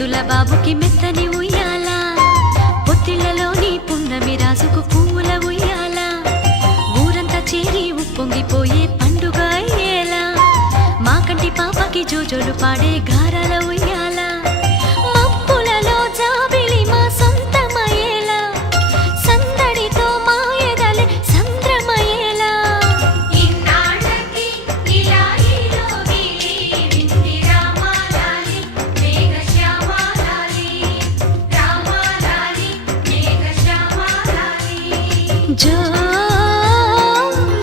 ముద్దుల బాబుకి మెత్తని ఉయ్యాల పొత్తిళ్లలోని పున్నమి రాజుకు పువ్వుల ఉయ్యాల ఊరంతా చేరి ఉప్పొంగిపోయే పండుగ అయ్యేలా మా కంటి పాపకి జోజోలు పాడే గారాల ఉయ్యాల మబ్బులలో జాబిలి మా సొంతమయ్యేలా సందడితో మా ఎదలే సంద్రమయ్యేలా ఇన్నాళ్ళకి ఇలా ఈలోని వింది రామాలాలి మేఘశ్యామాలాలి రామాలాలి మేఘశ్యామాలాలి జో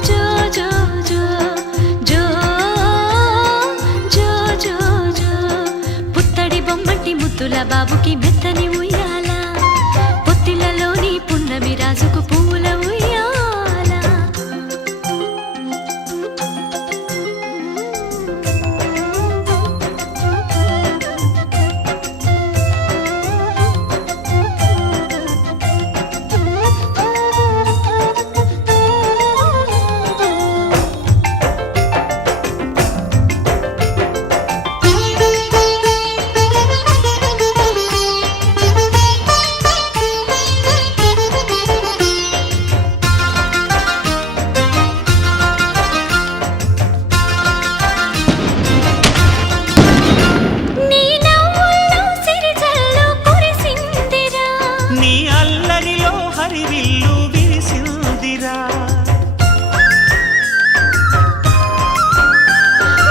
జో జో జో జో జో జో జో పుత్తడి బొమ్మటి ముద్దుల బాబుకి మెత్తని ఉయ్యాల పొత్తిళ్లలోని పున్నమి రాజుకు పువ్వుల ఉయ్యాల నీ నవ్వుల్లో సిరిజల్లు కురిసిందిరా నీ అల్లరిలో హరివిల్లు విరిసిందిరా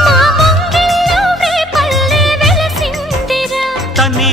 మా ముంగిల్లో రేపల్లె వెలసిందిరా తనే